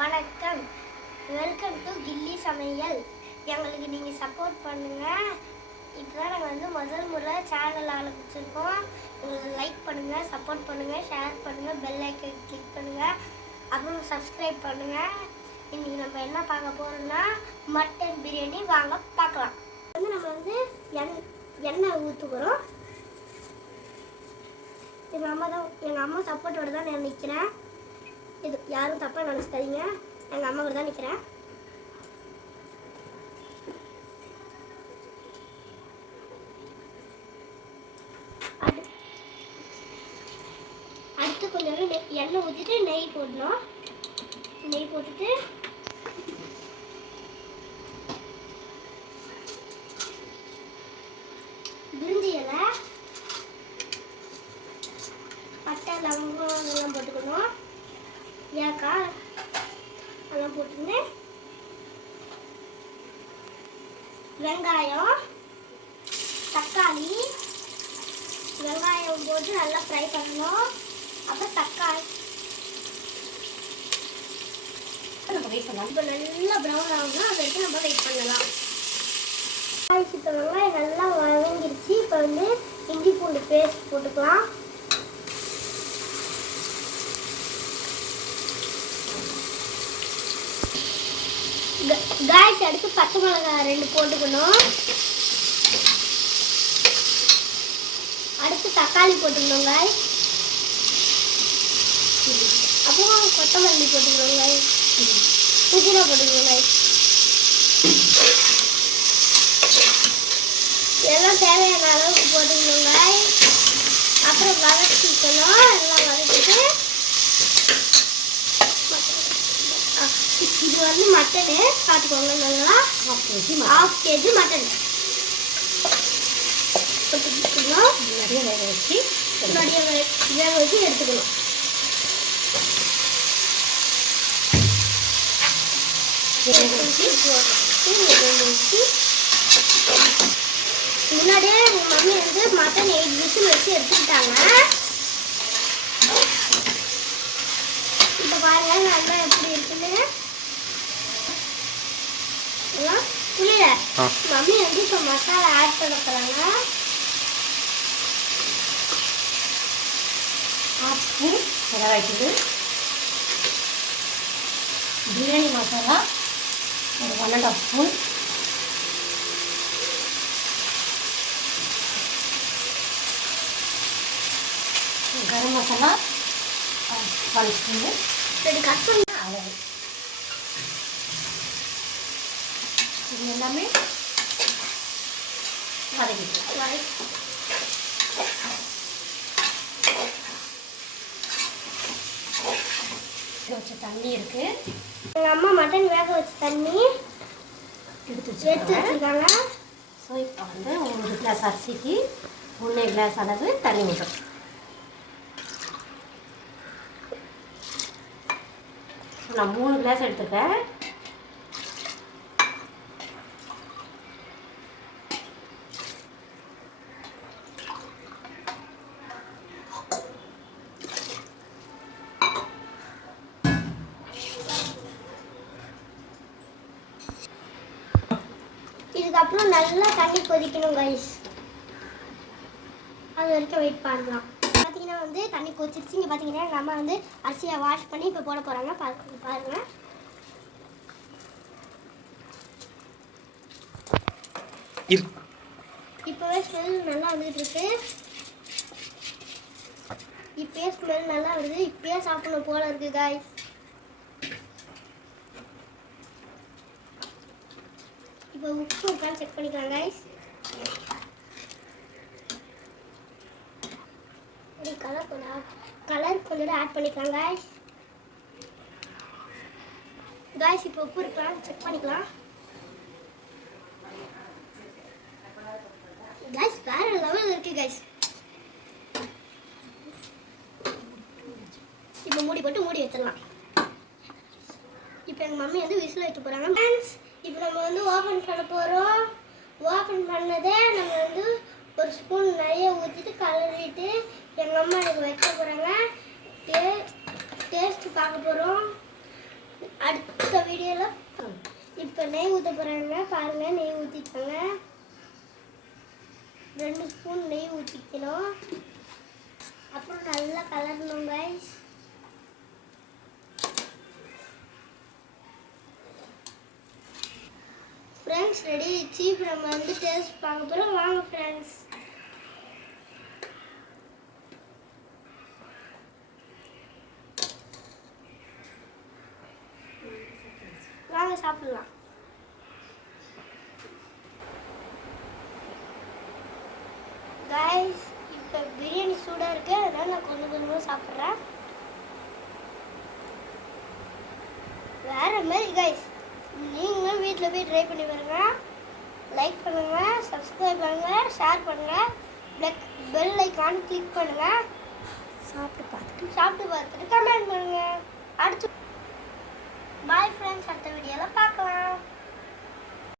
வணக்கம், welcome to கில்லி சமையல். எங்களுக்கு நீங்கள் சப்போர்ட் பண்ணுங்கள். இப்போ தான் நாங்கள் முதல் முறை சேனல் ஆரம்பிச்சிருக்கோம். எங்களுக்கு லைக் பண்ணுங்கள், சப்போர்ட் பண்ணுங்கள், ஷேர் பண்ணுங்கள், பெல் ஐக்கன் கிளிக் பண்ணுங்கள், அப்புறம் சப்ஸ்கிரைப் பண்ணுங்கள். இன்றைக்கி நம்ம என்ன பார்க்க போகிறோம்னா மட்டன் பிரியாணி. வாங்க பார்க்கலாம். நம்ம எண்ணெய் ஊற்றுக்கிறோம். எங்கள் அம்மா சப்போர்ட்டோடு தான் நான் நிற்கிறேன். இது யாரும் தப்பாக நினச்சிக்காதீங்க, எங்கள் அம்மா கூட தான் நிற்கிறேன். அடுத்து கொஞ்சம் எண்ணெய் ஊற்றிட்டு நெய் போடணும். நெய் போட்டுட்டு பிரிஞ்சி இலை, பட்டை, லவங்கம் அதெல்லாம் போட்டுக்கணும். ஏலக்காய் அதெல்லாம் போட்டுன்னு வெங்காயம், தக்காளி, வெங்காயம் போட்டு நல்லா ஃப்ரை பண்ணணும். அப்புறம் தக்காளி நம்ம வெயிட் பண்ணலாம். இப்போ நல்லா ப்ரௌன் ஆகும்னா அதை வரைக்கும் நம்ம வெயிட் பண்ணலாம். இப்போ வெங்காயம் நல்லா வதங்கிடுச்சு. இப்போ இஞ்சி பூண்டு பேஸ்ட் போட்டுக்கலாம். காய்ச்சி அடுத்து பச்சை மிளகாய் 2 போட்டுக்கணும். அடுத்து தக்காளி போட்டுக்கணும் காய். அப்புறம் கொத்தமல்லி போட்டுக்கணும் காய். புதினா போட்டுக்கணும் காய். எல்லாம் தேவையான அளவுக்கு போட்டுக்கணும் காய். அப்புறம் வதக்கிக்கணும். எல்லாம் வதக்கிட்டு இது மட்டனு பார்த்துக்கோங்க. நல்லா 1/2 kg மட்டன் போட்டுக்கணும். நிறைய வேக வச்சு எடுத்துக்கணும். முன்னாடியே எங்கள் மம்மி மட்டன் 8 விசில் வச்சு எடுத்துக்கிட்டாங்க. இப்போ பாருங்க நல்லா எப்படி இருக்குன்னு. புரியல, மம்மி இப்போ மசாலா ஆட் பண்ண போகிறாங்க. 1/2 ஸ்பூன் மிளகாய்த்தூள், பிரியாணி மசாலா ஒரு 1.5 ஸ்பூன், கரம் மசாலா 1 ஸ்பூன். சரி, கட் பண்ணி அளவு இது எல்லாமே வதக்கிக்கலாம். வச்ச தண்ணி இருக்கு. எங்கள் அம்மா மட்டன் வேக வச்ச தண்ணி எடுத்து வச்சுருக்காங்க. ஸோ இப்போ 1 கிளாஸ் அரிசிக்கு 1 கிளாஸ் அளவு தண்ணி ஊற்றும். நான் 3 கிளாஸ் எடுத்துருக்கேன். இதுக்கப்புறம் நல்லா தண்ணி கொதிக்கணும் கைஸ். அது வரைக்கும் வெயிட் பண்ணலாம். பார்த்தீங்கன்னா தண்ணி கொதிச்சிருச்சு. இங்கே பார்த்தீங்கன்னா எங்கள் அம்மா அரிசியை வாஷ் பண்ணி இப்போ போட போகிறாங்க. பாருங்கள். இப்போவே ஸ்மெல் நல்லா வந்துட்டு இருக்கு. இப்போயே ஸ்மெல் நல்லா வருது. இப்போயே சாப்பிடணும் போல இருக்கு காய்ஸ். இப்போ உப்பு இருக்கான்னு செக் பண்ணிக்கலாம் காய்ஸ். கலர் கொஞ்சம் ஆட் பண்ணிக்கலாம் காய்ஸ். காய்ஸ் இப்போ உப்பு இருக்கான்னு செக் பண்ணிக்கலாம். காய்ஸ் வேற லெவல் இருக்கு காய்ஸ். இப்போ மூடி வச்சிடலாம். இப்போ எங்கள் மம்மி விசில் வைக்க போகிறாங்க. ஃப்ரெண்ட்ஸ், இப்போ நம்ம ஓப்பன் பண்ண போகிறோம். ஓப்பன் பண்ணதே நம்ம 1 ஸ்பூன் நிறைய ஊற்றிட்டு கலரிட்டு எங்கள் அம்மா எனக்கு வைக்க போகிறாங்க. டேஸ்ட் பார்க்க போகிறோம். அடுத்த வீடியோவில் இப்போ நெய் ஊற்ற போகிறாங்க. பாருங்கள், நெய் ஊற்றிட்டாங்க. 2 ஸ்பூன் நெய் ஊற்றிக்கணும். அப்புறம் நல்லா கலரணும் கைஸ். ஃப்ரெண்ட்ஸ் ரெடி ஆயிடுச்சு. இப்போ நம்ம வந்து டேஸ்ட் பார்க்க போகிறோம். வாங்க ஃப்ரெண்ட்ஸ். வாங்க சாப்பிடலாம். கைஸ் இப்போ பிரியாணி சூடாக இருக்கு, அதனால நான் கொஞ்சம் கொஞ்சமாக சாப்பிட்றேன். வேற மாதிரி கைஸ், நீங்களும் வீட்டில் போய் ட்ரை பண்ணி பாருங்க. லைக் பண்ணுங்க, சப்ஸ்கிரைப் பண்ணுங்க, ஷேர் பண்ணுங்க, பெல் ஐக்கான் கிளிக் பண்ணுங்க. சாப்பிட்டு பார்த்துட்டு கமெண்ட் பண்ணுங்க. அடுத்து